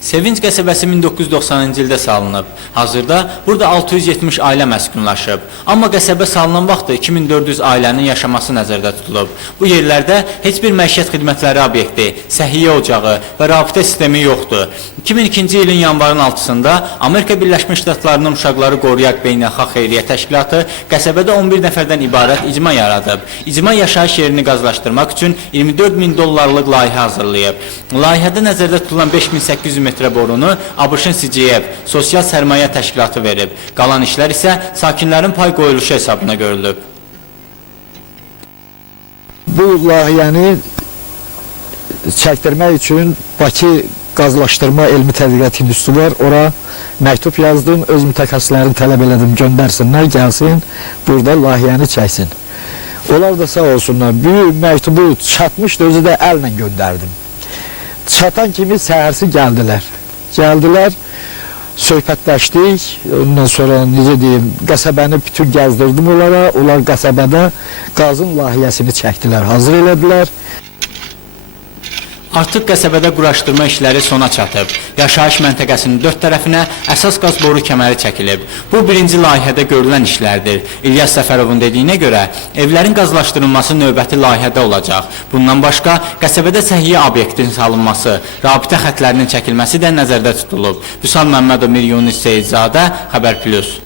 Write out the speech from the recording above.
Sevinç qəsəbəsi 1990-cı ildə salınıb. Hazırda burada 670 ailə məskunlaşıb. Amma qəsəbə salınan vaxtda 2400 ailənin yaşaması nəzərdə tutulub. Bu yerlərdə heç bir məişət xidmətləri obyekti, səhiyyə ocağı və rabitə sistemi yoxdur. 2002-ci ilin yanvarın 6-sında Amerika Birləşmiş Ştatlarının Uşaqları Qoruyaq Beynəlxalq Xeyriyyə Təşkilatı qəsəbədə 11 nəfərdən ibarət icma yaradıb. İcma yaşayış yerini qazlaşdırmaq üçün 24 min dollarlıq layihə hazırlayıb. Layihədə nəzərdə tutulan 5800 metrə borunu ABŞ-ın CGF, Sosial Sərmayə Təşkilatı verib. Qalan işlər isə sakinlərin pay qoyuluşu hesabına görülüb. Bu layihəni çəkdirmək üçün Bakı Qazlaşdırma Elmi Tədqiqat İnstitutu var. Ora məktub yazdım, öz mütəxəssislərini tələb elədim, göndərsinlər, gəlsin, burada layihəni çəksin. Onlar da sağ olsunlar, büyük məktubu çatmışdı, özü də əllə göndərdim. Çatan kimi səhərsi gəldilər. Gəldilər, söhbətləşdik, ondan sonra necə deyim, qəsəbəni bütün gəzdirdim onlara, onlar qəsəbədə qazın layihəsini çəkdilər, hazır elədilər. Artıq qəsəbədə quraşdırma işləri sona çatıb. Yaşayış məntəqəsinin 4 tərəfinə əsas qaz boru kəməri çəkilib. Bu birinci layihədə görülən işlərdir. İlyas Səfərovun dediyinə görə evlərin qazlaşdırılması növbəti layihədə olacaq. Bundan başqa qəsəbədə səhiyyə obyektinin salınması, rabitə xətlərinin çəkilməsi də nəzərdə tutulub. Vüsal Məmmədov, Mir Yunus Seyidzadə, Xəbər Plus.